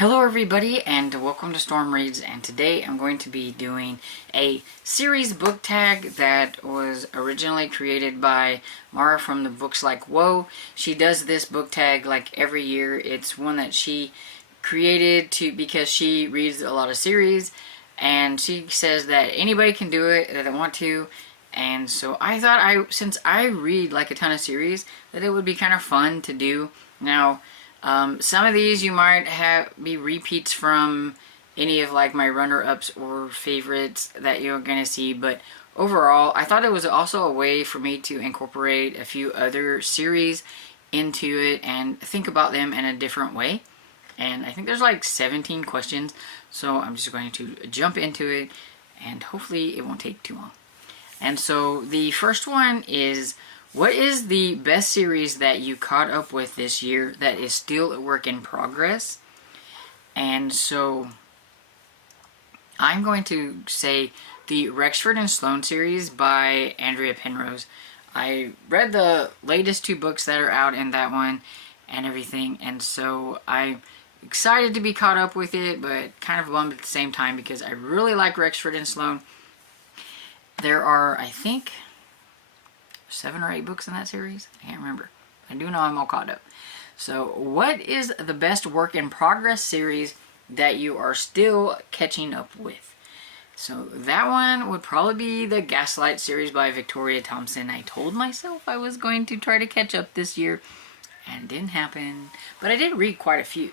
Hello everybody and welcome to Storm Reads, and today I'm going to be doing a series book tag that was originally created by Mara from the Books Like Whoa. She does this book tag like every year. It's one that she created because she reads a lot of series, and she says that anybody can do it that they want to. And so I thought since I read like a ton of series, that it would be kind of fun to do. Now, some of these you might be repeats from any of like my runner-ups or favorites that you're gonna see, but overall I thought it was also a way for me to incorporate a few other series into it and think about them in a different way. And I think there's like 17 questions, so I'm just going to jump into it and hopefully it won't take too long. And so the first one is, what is the best series that you caught up with this year that is still a work in progress? And so I'm going to say the Rexford and Sloane series by Andrea Penrose. I read the latest 2 books that are out in that one and everything, and so I'm excited to be caught up with it, but kind of bummed at the same time because I really like Rexford and Sloane. There are, I think, 7 or 8 books in that series. I can't remember. I do know I'm all caught up. So what is the best work in progress series that you are still catching up with? So that one would probably be the Gaslight series by Victoria Thompson. I told myself I was going to try to catch up this year, and it didn't happen. But I did read quite a few.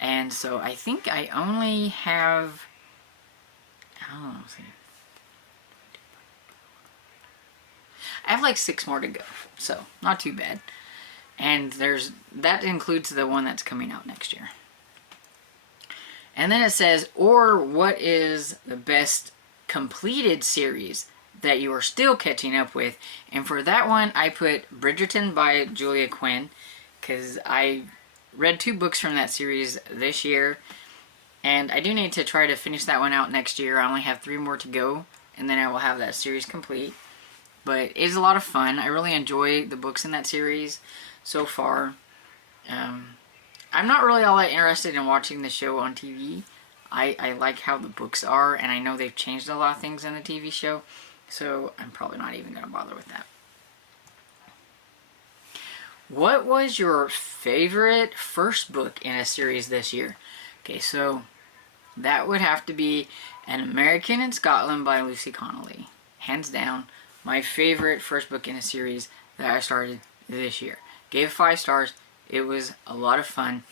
And so I think I only have, I have like 6 more to go, so not too bad. And that includes the one that's coming out next year. And then it says, or what is the best completed series that you are still catching up with? And for that one, I put Bridgerton by Julia Quinn, because I read 2 books from that series this year, and I do need to try to finish that one out next year. I only have 3 more to go, and then I will have that series complete. But it's a lot of fun. I really enjoy the books in that series so far. I'm not really all that interested in watching the show on TV. I like how the books are, and I know they've changed a lot of things in the TV show, so I'm probably not even going to bother with that. What was your favorite first book in a series this year? Okay, so that would have to be An American in Scotland by Lucy Connolly. Hands down, my favorite first book in a series that I started this year. Gave it 5 stars. It was a lot of fun.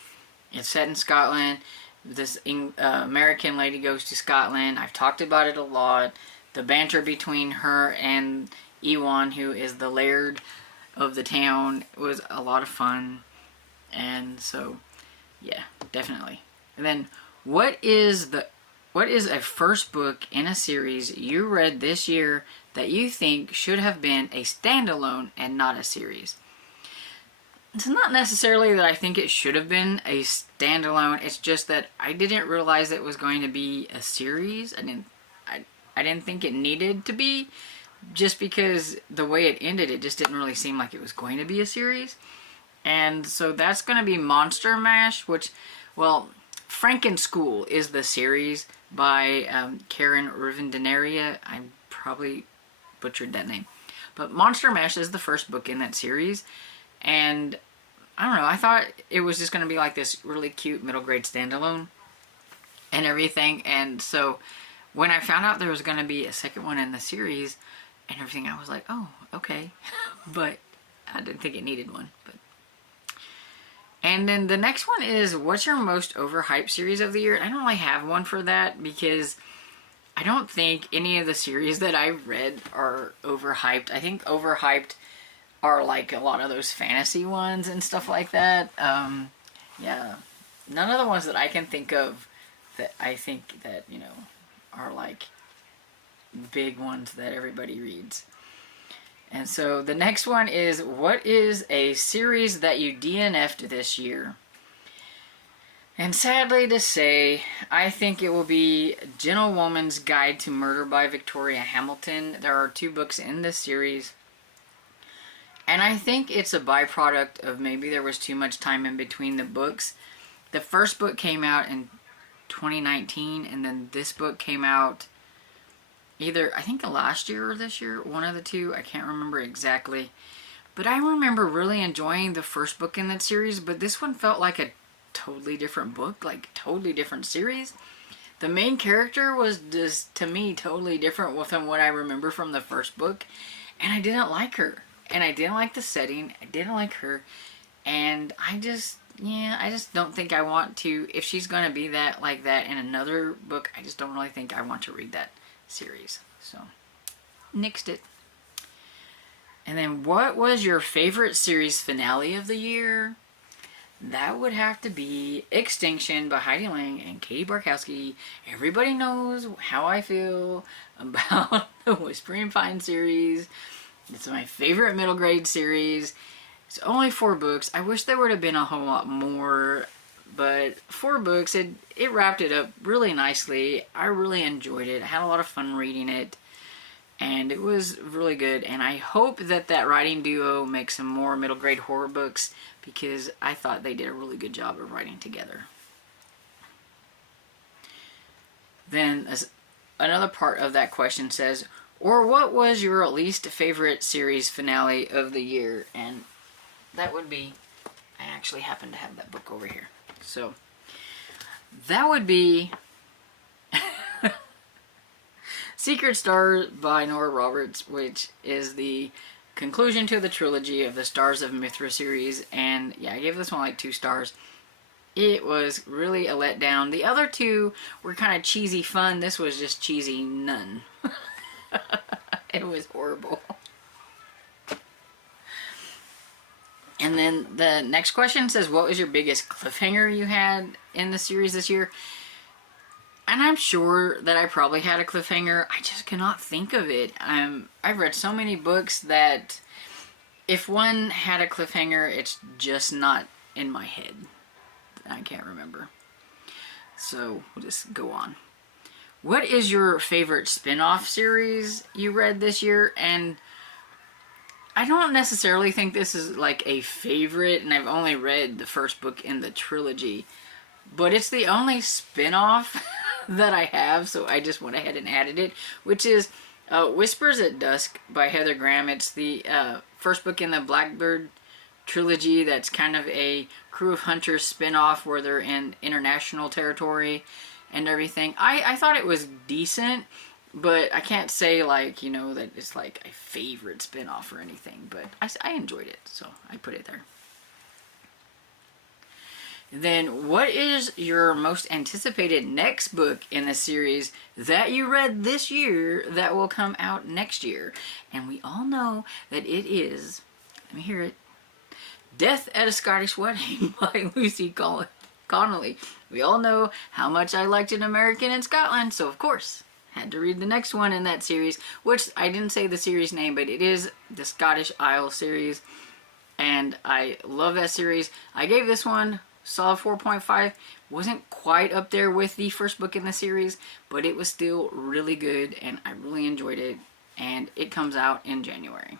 It's set in Scotland. This American lady goes to Scotland. I've talked about it a lot. The banter between her and Ewan, who is the laird of the town, was a lot of fun. And so, yeah, definitely. And then, what is a first book in a series you read this year that you think should have been a standalone and not a series? It's not necessarily that I think it should have been a standalone. It's just that I didn't realize it was going to be a series. I didn't think it needed to be, just because the way it ended, it just didn't really seem like it was going to be a series. And so that's going to be Monster Mash, which, well, Frankenschool is the series by Karen Rivendenaria. I probably butchered that name. But Monster Mash is the first book in that series. And I don't know, I thought it was just going to be like this really cute middle grade standalone and everything. And so when I found out there was going to be a second one in the series and everything, I was like, oh, okay. But I didn't think it needed one. And then the next one is, what's your most overhyped series of the year? I don't really have one for that because I don't think any of the series that I've read are overhyped. I think overhyped are like a lot of those fantasy ones and stuff like that. Yeah, none of the ones that I can think of that I think that, you know, are like big ones that everybody reads. And so the next one is, what is a series that you DNF'd this year? And sadly to say, I think it will be Gentlewoman's Guide to Murder by Victoria Hamilton. There are 2 books in this series. And I think it's a byproduct of maybe there was too much time in between the books. The first book came out in 2019, and then this book came out either, I think, last year or this year, one of the two. I can't remember exactly. But I remember really enjoying the first book in that series, but this one felt like a totally different book, like totally different series. The main character was just, to me, totally different from what I remember from the first book, and I didn't like her. And I didn't like the setting, I didn't like her, and I just don't think I want to, if she's going to be that, like that in another book, I just don't really think I want to read that series. So, nixed it. And then, what was your favorite series finale of the year? That would have to be Extinction by Heidi Lang and Katie Barkowski. Everybody knows how I feel about the Whispering Pine series. It's my favorite middle grade series. It's only 4 books. I wish there would have been a whole lot more, but 4 books, it wrapped it up really nicely. I really enjoyed it. I had a lot of fun reading it, and it was really good. And I hope that that writing duo makes some more middle grade horror books, because I thought they did a really good job of writing together. Then another part of that question says, or what was your least favorite series finale of the year? And that would be, I actually happen to have that book over here. So that would be Secret Stars by Nora Roberts, which is the conclusion to the trilogy of the Stars of Mithra series. And yeah, I gave this one like 2 stars. It was really a letdown. The other 2 were kind of cheesy fun. This was just cheesy none. It was horrible. And then the next question says, what was your biggest cliffhanger you had in the series this year? And I'm sure that I probably had a cliffhanger. I just cannot think of it. I've read so many books that if one had a cliffhanger, it's just not in my head. I can't remember. So we'll just go on. What is your favorite spin-off series you read this year? And I don't necessarily think this is like a favorite, and I've only read the first book in the trilogy, but it's the only spin-off that I have, so I just went ahead and added it, which is Whispers at Dusk by Heather Graham. It's the first book in the Blackbird trilogy that's kind of a Crew of Hunters spin-off where they're in international territory and everything. I thought it was decent, but I can't say, like, you know, that it's like a favorite spin-off or anything, but I enjoyed it, so I put it there. Then, what is your most anticipated next book in the series that you read this year that will come out next year? And we all know that it is, let me hear it, Death at a Scottish Wedding by Lucy Connolly. We all know how much I liked An American in Scotland, so of course, had to read the next one in that series, which I didn't say the series name, but it is the Scottish Isle series, and I love that series. I gave this one solid 4.5. Wasn't quite up there with the first book in the series, but it was still really good, and I really enjoyed it, and it comes out in January.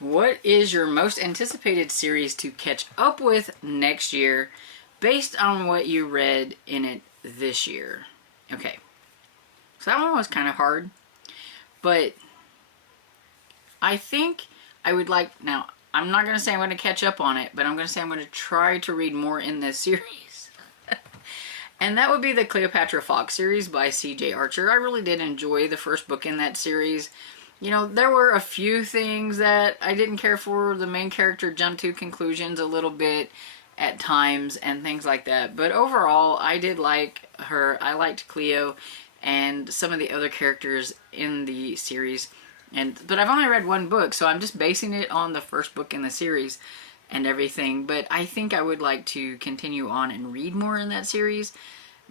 What is your most anticipated series to catch up with next year based on what you read in it this year? Okay, so that one was kind of hard, but I think I would like, now I'm not going to say I'm going to catch up on it, but I'm going to say I'm going to try to read more in this series. And that would be the Cleopatra Fox series by C.J. Archer. I really did enjoy the first book in that series. You know, there were a few things that I didn't care for. The main character jumped to conclusions a little bit at times and things like that. But overall, I did like her. I liked Cleo and some of the other characters in the series. But I've only read 1 book, so I'm just basing it on the first book in the series and everything. But I think I would like to continue on and read more in that series.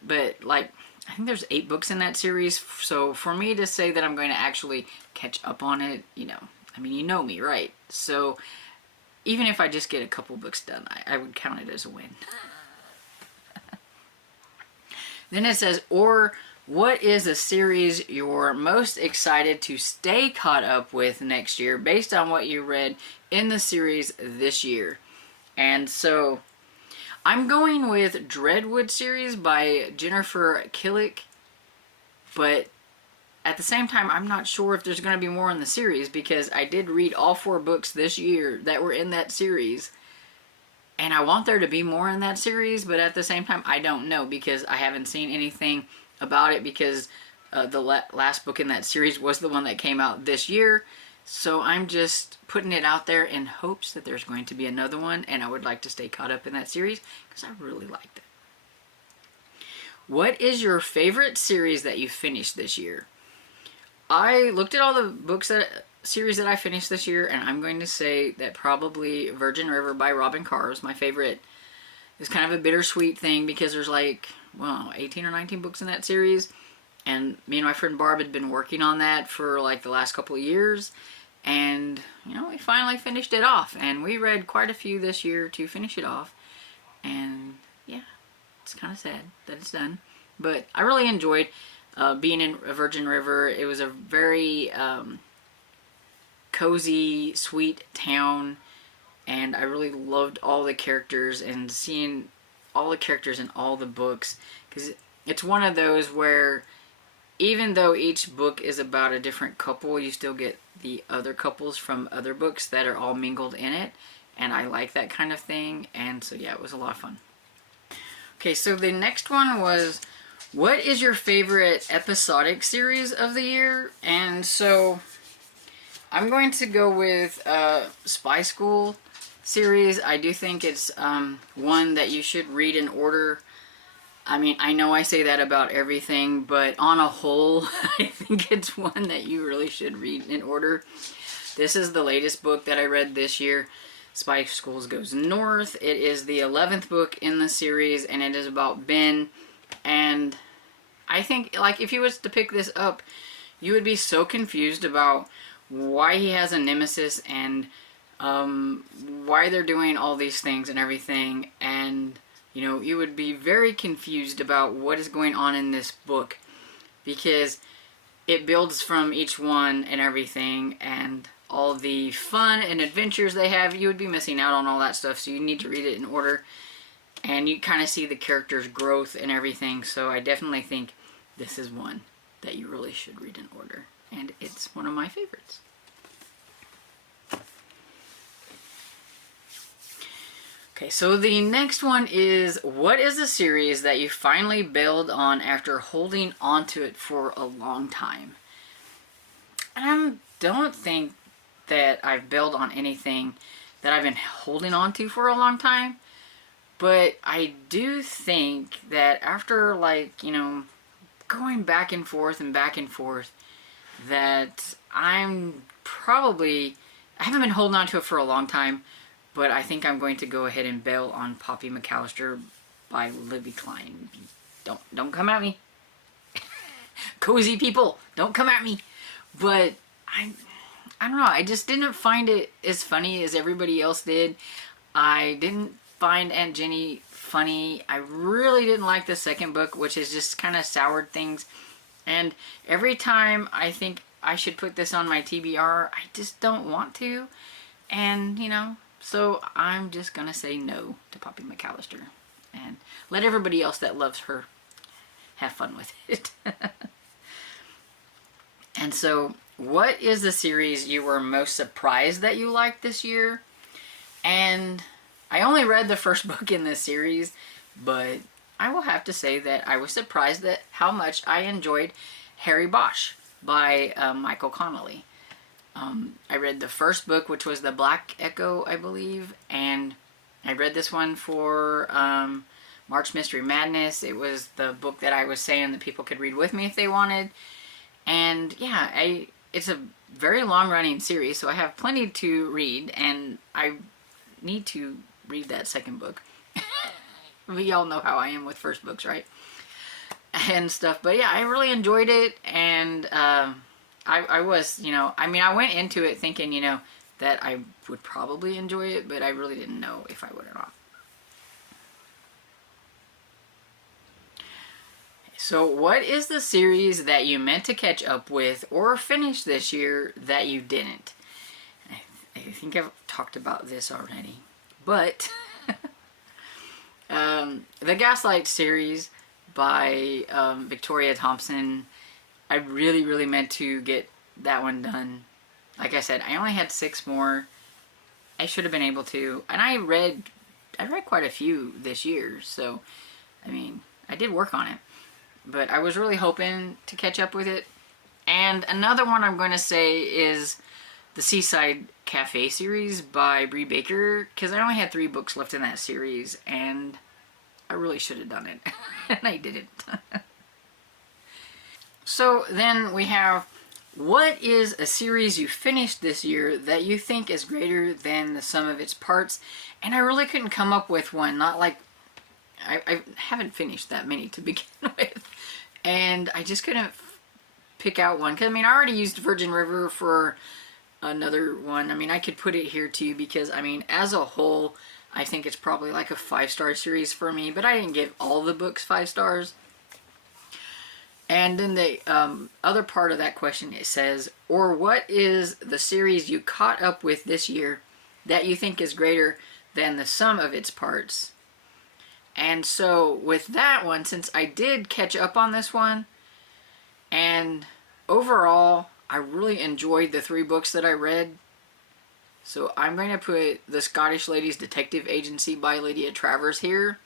But, like, I think there's 8 books in that series, so for me to say that I'm going to actually catch up on it, you know, I mean, you know me, right? So even if I just get a couple books done, I would count it as a win. Then it says, or what is a series you're most excited to stay caught up with next year based on what you read in the series this year? And so I'm going with Dreadwood series by Jennifer Killick, but at the same time, I'm not sure if there's going to be more in the series, because I did read all 4 books this year that were in that series. And I want there to be more in that series, but at the same time, I don't know, because I haven't seen anything about it, because the last book in that series was the one that came out this year. So I'm just putting it out there in hopes that there's going to be another one, and I would like to stay caught up in that series, because I really liked it. What is your favorite series that you finished this year? I looked at all the series that I finished this year, and I'm going to say that probably Virgin River by Robin Carr is my favorite. It's kind of a bittersweet thing, because there's like, well, 18 or 19 books in that series, and me and my friend Barb had been working on that for like the last couple of years, and you know, we finally finished it off, and we read quite a few this year to finish it off, and yeah, it's kind of sad that it's done, but I really enjoyed being in Virgin River. It was a very cozy, sweet town, and I really loved all the characters and seeing all the characters in all the books, because it's one of those where even though each book is about a different couple, you still get the other couples from other books that are all mingled in it, and I like that kind of thing, and so yeah, it was a lot of fun. Okay, so the next one was, what is your favorite episodic series of the year? And so I'm going to go with Spy School series. I do think it's one that you should read in order. I mean, I know I say that about everything, but on a whole, I think it's one that you really should read in order. This is the latest book that I read this year, Spy Schools Goes North. It is the 11th book in the series, and it is about Ben. And I think, like, if you was to pick this up, you would be so confused about why he has a nemesis, and why they're doing all these things and everything. And, you know, you would be very confused about what is going on in this book, because it builds from each one and everything, and all the fun and adventures they have. You would be missing out on all that stuff, so you need to read it in order. And you kind of see the characters' growth and everything, so I definitely think this is one that you really should read in order. And it's one of my favorites. Okay, so the next one is, what is a series that you finally bailed on after holding on to it for a long time? I don't think that I've bailed on anything that I've been holding on to for a long time. But I do think that after, like, you know, going back and forth, that I'm probably, I haven't been holding on to it for a long time, but I think I'm going to go ahead and bail on Poppy McAllister by Libby Klein. Don't come at me. Cozy people, don't come at me. But I don't know, I just didn't find it as funny as everybody else did. I didn't find Aunt Jenny funny. I really didn't like the second book, which is just kind of soured things. And every time I think I should put this on my TBR, I just don't want to. And, you know, so I'm just going to say no to Poppy McAllister. And let everybody else that loves her have fun with it. And so, what is the series you were most surprised that you liked this year? And I only read the first book in this series, but I will have to say that I was surprised at how much I enjoyed Harry Bosch by Michael Connelly. I read the first book, which was The Black Echo, I believe, and I read this one for March Mystery Madness. It was the book that I was saying that people could read with me if they wanted. And yeah, it's a very long-running series, so I have plenty to read, and I need to read that second book. We all know how I am with first books, right? And stuff. But yeah, I really enjoyed it, and I was, you know, I mean, I went into it thinking, you know, that I would probably enjoy it, but I really didn't know if I would or not. So what is the series that you meant to catch up with or finish this year that you didn't? I think I've talked about this already, but The Gaslight series by Victoria Thompson. I really, really meant to get that one done. Like I said, I only had 6 more. I should have been able to. And I read quite a few this year, so, I mean, I did work on it. But I was really hoping to catch up with it. And another one I'm going to say is the Seaside Cafe series by Bree Baker, because I only had 3 books left in that series, and I really should have done it, and I didn't. So then we have, what is a series you finished this year that you think is greater than the sum of its parts? And I really couldn't come up with one, not like, I haven't finished that many to begin with, and I just couldn't pick out one, because I mean, I already used Virgin River for another one. I mean, I could put it here too, because I mean, as a whole, I think it's probably like a 5-star series for me, but I didn't give all the books 5 stars. And then the other part of that question, it says, or what is the series you caught up with this year that you think is greater than the sum of its parts? And so with that one, since I did catch up on this one, and overall, I really enjoyed the 3 books that I read. So I'm going to put The Scottish Ladies Detective Agency by Lydia Travers here,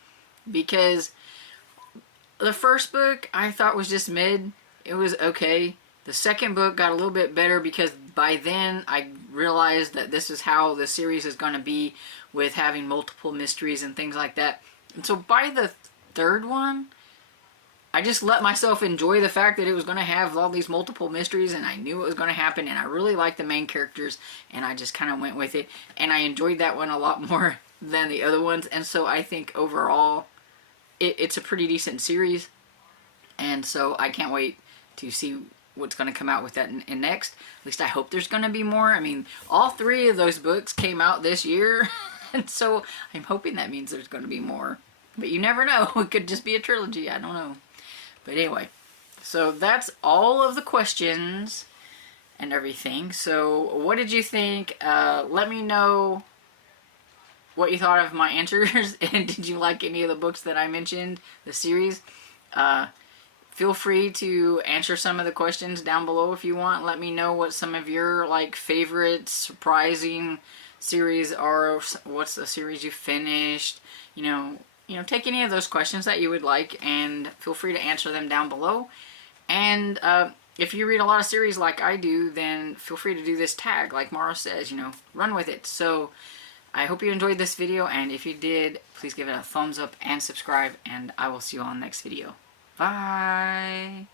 because the first book I thought was just mid. It was okay. The second book got a little bit better, because by then I realized that this is how the series is going to be, with having multiple mysteries and things like that. And so by the third one, I just let myself enjoy the fact that it was going to have all these multiple mysteries, and I knew it was going to happen, and I really liked the main characters, and I just kind of went with it, and I enjoyed that one a lot more than the other ones. And so I think overall it's a pretty decent series, and so I can't wait to see what's going to come out with that in next. At least I hope there's going to be more. I mean, all 3 of those books came out this year, and so I'm hoping that means there's going to be more. But you never know. It could just be a trilogy. I don't know. But anyway, so that's all of the questions and everything. So what did you think? Let me know what you thought of my answers, and did you like any of the books that I mentioned, the series? Feel free to answer some of the questions down below if you want. Let me know what some of your like favorite surprising series are. What's the series you finished? You know, take any of those questions that you would like, and feel free to answer them down below. And if you read a lot of series like I do, then feel free to do this tag, like Mara says, run with it. So I hope you enjoyed this video, and if you did, please give it a thumbs up and subscribe, and I will see you on the next video. Bye!